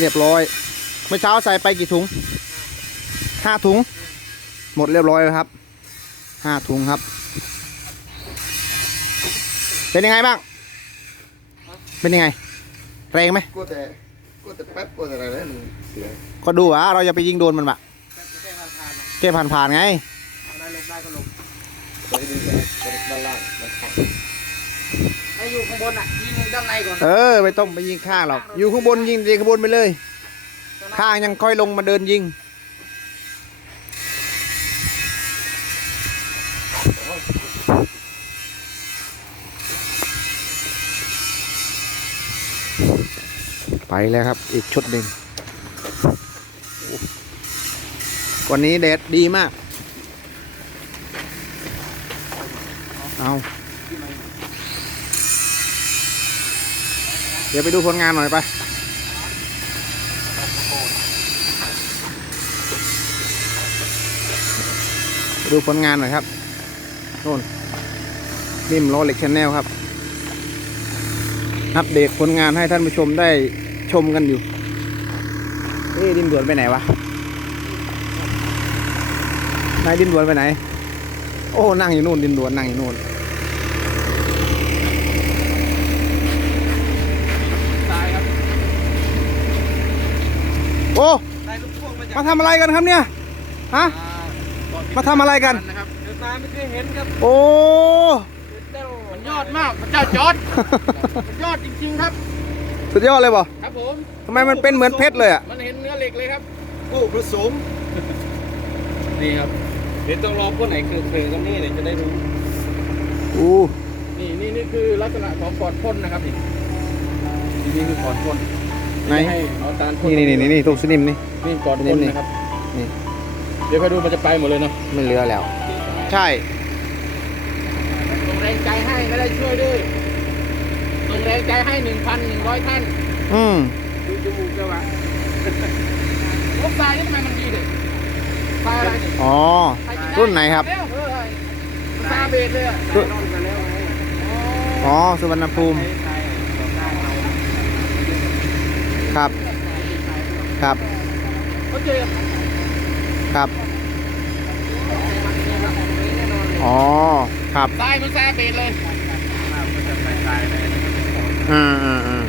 เรียบร้อย เมื่อเช้าใส่ไปกี่ถุงห้าถุง หมดเรียบร้อยแล้วครับห้าถุงครับ เป็นยังไงบ้าง เป็นยังไง แรงไหมก็แต่ก็แต่แป๊บก็แต่อะไรนะหนึ่งเสียก็ดูอะเราจะไปยิงโดนมันบะแค่ผ่านไงได้ลงได้ก็ลงด้านล่าง นะครับให้อยู่ข้างบนอะยิงด้านในก่อนเออไม่ต้องไปยิงข้างหรอกอยู่ข้างบนยิงยิงข้างบนไปเลย ข้างยังค่อยลงมาเดินยิงไปแล้วครับ อีกชุดหนึ่งวันนี้แดดดีมาก เอา เดี๋ยวไปดูผลงานหน่อยไปดูผลงานหน่อยครับโน่นนิ่มล้อเหล็กชแนลครับ อัปเดตผลงานให้ท่านผู้ชมได้ชมกันอยู่เอ๊ดินด่วนไปไหนวะนายดินด่วนไปไหน โอ้นั่งอยู่นู่นดินด่วนนั่งอยู่นู่น ตายครับ โอ้ ได้ลูกพ่วง มาจากมาทำอะไรกันครับเนี่ย ฮะ มาทำอะไรกัน นะครับเดินมาไม่เคยเห็นครับโอ้ มันยอดมากพระเจ้าจอดมันยอดจริงๆครับ สุดยอดเลยบ่ครับผมทำไมมันเป็นเหมือนเพชรเลยอะ มันเห็นเนื้อเหล็กเลยครับโอ้ผสมนี่ครับ เดี๋ยวต้องรอพวกไหนคือคือกันนี่เนี่ยจะได้รู้อู้นี่นี่นี่คือลักษณะของปอดพ่นนะครับนี่นี่คือปอดพ่นไหน ให้เอาตาลพ่นี่นี่นี่นี่ตรงสนิมนี่ นี่ปอดพ่นนะครับ นี่เดี๋ยวไปดูมันจะไปหมดเลยเนาะไม่เหลือแล้ว ใช่ส่งแรงใจให้ไม่ได้ช่วยด้วยส่งแรงใจให้หนึ่งพันหนึ่งร้อยท่าน อืมดูจมูกเลยวะลูกทรายนี่ทำไมมันดีเลยทรายอะไรอ๋อทรายกิด้รุ่นไหนครับเออเออทรายเบสเลยอะรุ่นทรายมาแล้วไงอ๋อ สุวรรณภูมิทรายต่อต้านเราครับ ครับเขาเจอ ครับ อ๋อ ครับทรายมันทรายเบสเลยมันจะใส่ทรายเลยอืมอืมอืม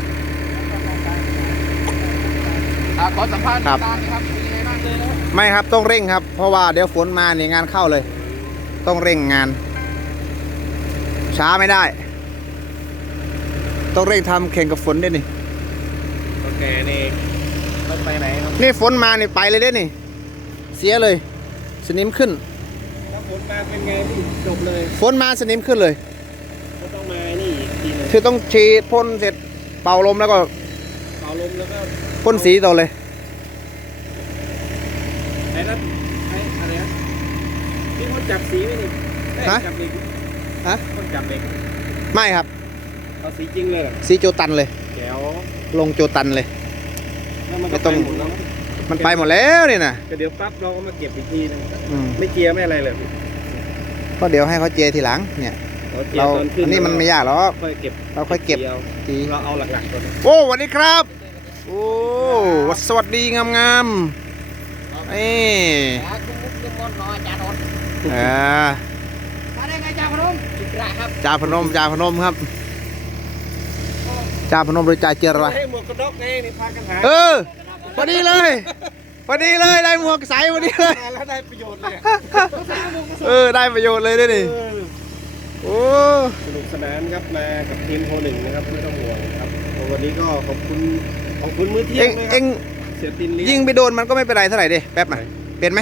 อะขอสัมภาษณ์ครับตามนะครับเป็นยังไงบ้างเลยนะครับไม่ครับต้องเร่งครับ เพราะว่าเดี๋ยวฝนมาเนี่ยงานเข้าเลย ต้องเร่งงาน ช้าไม่ได้ ต้องเร่งทำแข่งกับฝนด้วยนี่โอเคนี่ ต้องไปไหนครับนี่ฝนมานี่ไปเลยเด้นี่ เสียเลย สนิมขึ้น ถ้าฝนมาเป็นไงพี่จบเลยฝนมาสนิมขึ้นเลย ก็ต้องมานี่อีกทีหนึงคือต้องฉีดพ่นเสร็จเป่าลมแล้วก็เป่าลมแล้วก็พ่นสีต่อเลย ไอ้นั่นไอ้อะไรนะที่คนจับสีไหมนี่เอ้ยฮะ จับเหล็กฮะคนจับเหล็กไม่ครับ เอาสีจริงเลยเหรอสีโจตันเลยแจ๋วลงโจตันเลยแล้วมัน ไม่ก็ต้องไปหมดแล้วมันไปหมดแล้วนี่นะก็เดี๋ยวปั๊บเราก็มาเก็บอีกทีนึงอืมไม่เกียร์ไม่อะไรเลยพี่ก็เดี๋ยวให้เขาเจทีหลังเนี่ยเกียเราร์ตอนขึ้นอันนี้มันไม่ยากหรอกค่อยเก็บเราค่อยเก็บอาทีเราเอาหลักๆก่อนนะโอ้สวัสดีครับ โอ้สวัสดีงามงามๆนี่คุณมุกยมนรออาจารย์นนท์เออมาได้ไงจ่าพนมจิตระครับจ่าพนมจ่าพนมครับ จ่าพนมหรือจ่าเจรวะให้หมวกกระดกไงนี่พากันหาเออพอดีเลยพอดีเลยได้หมวกใสพอดีเลยมาแล้วได้ประโยชน์เลยเออได้ประโยชน์เลยด้วยนี่เออโอ้สนุกสนานครับมากับทีมโทรหนึ่งนะครับไม่ต้องห่วงครับวันนี้ก็ขอบคุณขอบคุณมื้อเที่ยเอ็งงด้วยคเอ็รับงเสียตินเลี้ยิงไปโดนมันก็ไม่เป็นไรเท่าไหร่ดิแป๊บหน่อยเป็นไหม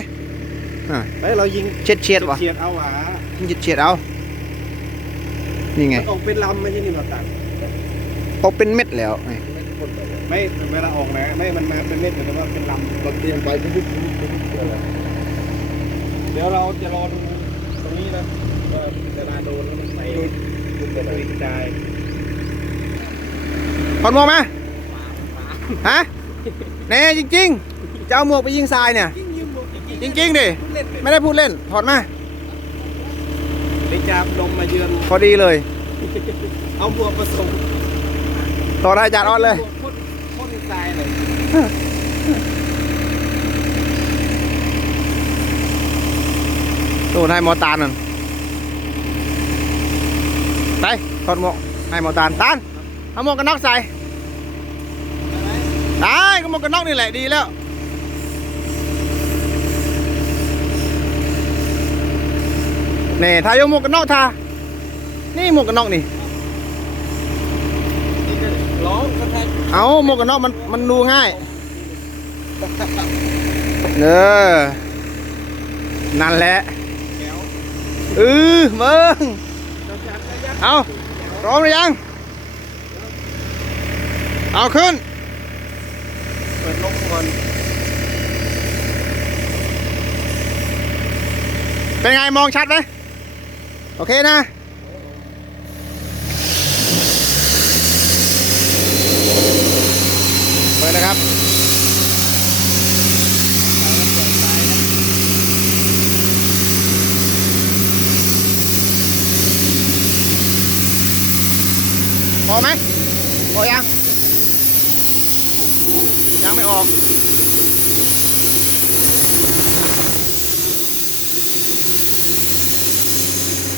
อ่าเฮ้ยเรายิงเฉียดเฉียดวะเฉียดเอาหวายิงเฉียดเอานี่ไงมันออกเป็นลำไม่ใช่นี่มาตัด ตกเป็นเม็ดแล้วไงไม่เวลาออกนะไม่มันมาเป็นเม็ดแต่ว่าเป็นลำเราเตรียมไปปุ๊บปุ๊บปุ๊บปุ๊บปุ๊บเลยเดี๋ยวเราจะรอดูตรงนี้นะว่าเวลาโดนแล้วมันไปดูเป็นอะไรกระจายถอดหมวกมาฮะแน่จริงๆจะเอาหมวกไปยิงทรายเนี่ย จริงๆดิไม่ได้พูดเล่นถอดมาได้จามลมมาเยือนพอดีเลย เอาบวกผสม ต่อได้อาจารย์ออดเลยพ่นพ่นทรายเลยตูนให้มอตาลนั่นไปถอดหมวกให้มอตาลตาลเอาหมวกกันน็อกใส่ได้ก็หมวกกันน็อกนี่แหละดีแล้วนี่ทายกหมวกกันน็อกทานี่หมวกกันน็อกนี่ นี่ก็ร้องก็แทนเอาหมวกกันน็อกมันมันดูง่ายเออนั่นแหละแก้วเออเบิ้งจะจัดระยะเอาพร้อมหรือยัง เอาขึ้น เปิดลมก่อนเป็นไงมองชัดไหมโอเคนะ เปิดนะครับ พอ ไหมพอยัง ยังไม่ออก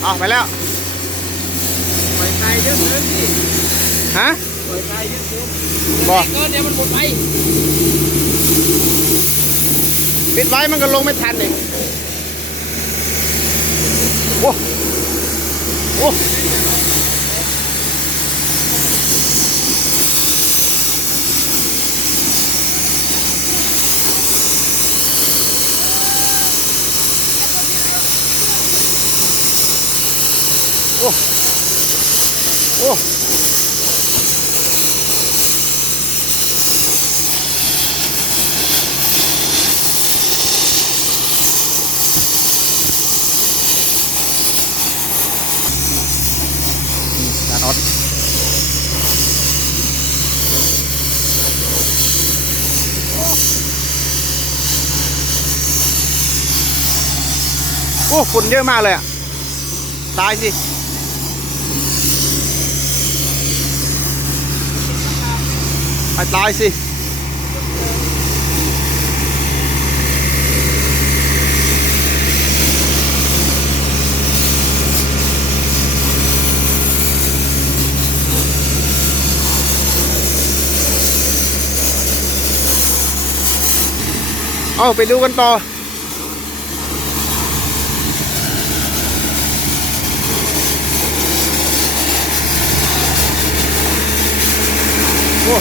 เอาไปแล้วปล่อยทรายเยอะเกินพี่ฮะปล่อยทรายเยอะเกินบอกเกินเดี๋ยวมันหมดไปปิดไว้มันก็ลงไม่ทันอีกโอ้โอ้ โอ้จานอดโอ้ฝุ่นเยอะมากเลยอะ ตายสิ ไปตายสิเอาไปดูกันต่อ โอ้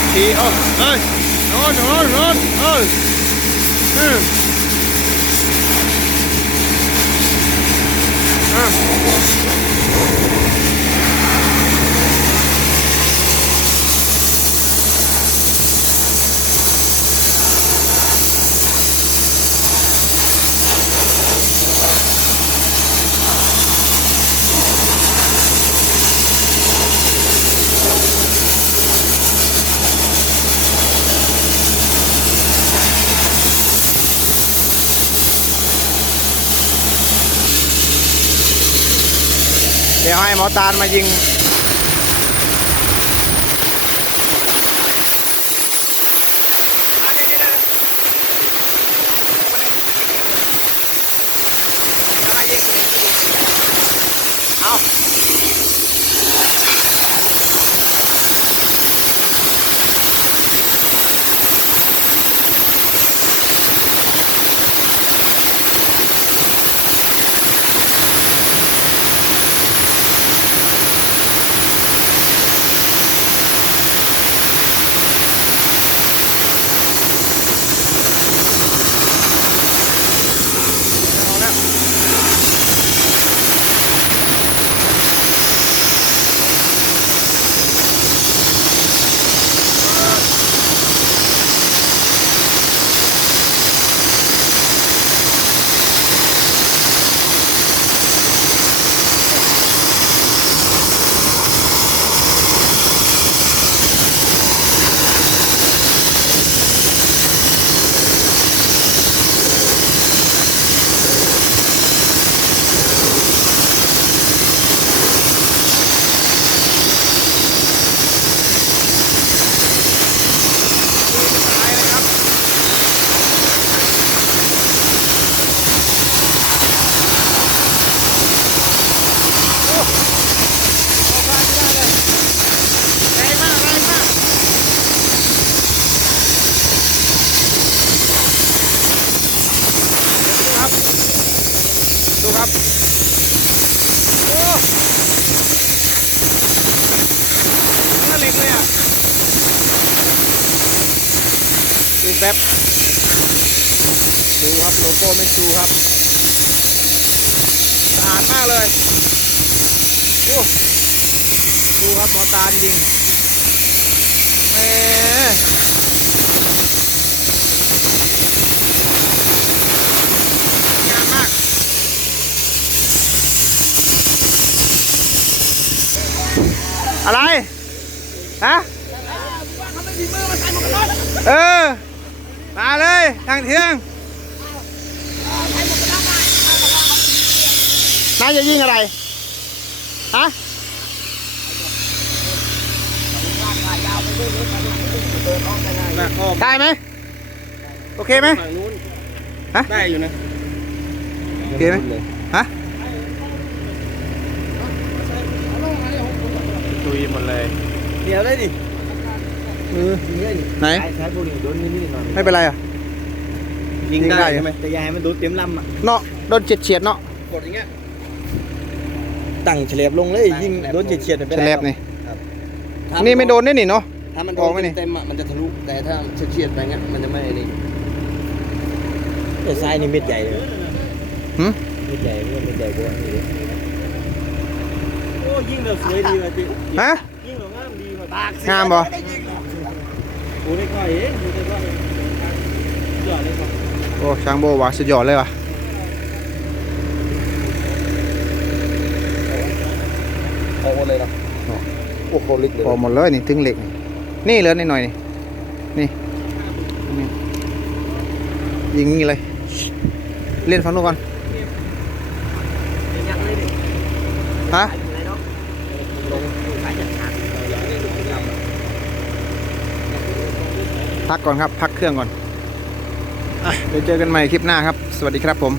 โอ้จากรถทีโอ้เอ้ยนอนนอนนอนเอ้ยอืมอะเดี๋ยว ให้หมอตาลมายิง ครับเนื้อเหล็กเลยอะดูแป๊บดูครับโลโก้ไม่ดูครับสะอาดมากเลยโอ้ดูครับมอตานริงแหม อะไรฮะเออ มาเลยทางเทืองนายจะยิงอะไร ฮะหน้าข้อมได้ไหม โอเคไหมฝั่งนู้นฮะ ได้อยู่นะ โอเคไหมฮะ ตุยหมดเลย เดี๋ยวได้ดิเออยิงได้ดิไหน ใช้บุหรี่โดนนิดๆหน่อยไม่เป็นไรอะ ยิงยิงได้ได้ใช่ไหมแต่อยาให้มันโดนเต็มลำอะเนาะโดนเฉียดเฉียดๆเนาะกดอย่างเงี้ย ตั้งเฉลียบลงเลยยิงโดนเฉียดๆไม่เป็นเฉไรลบนี่ครับนี่ไม่โดนนี่นี่เนาะ ถ้ามันโดออนกไหมนี่เต็มๆอะมันจะทะลุแต่ถ้าเฉียดๆไปเงี้ยมันจะไม่นี่แต่ซ้ายนี่เม็ดใหญ่เลยหืมเม็ดใหญ่เม็ดใหญ่กว่านี่โอ้ ยิงแบบสวยดีว่ะจิฮะยิงแบบงามดีว่ะตากงามบ่โอ้ได้ก้อยเองดูได้ก้อยยอดเลยครับโอ้ช่างโบว่าสุดยอดเลยว่ะออกหมดเลยนะโอ้โหลิกเลยพอหมดเลยนี่ถึงเหล็ก นี่นี่เหลือนิดหน่อยนี่นี่นี่ยิงนี่เลย เล่นฝั่งนู้นก่อนฮะ พักก่อนครับ พักเครื่องก่อนอะเดี๋ยวเจอกันใหม่คลิปหน้าครับ สวัสดีครับผม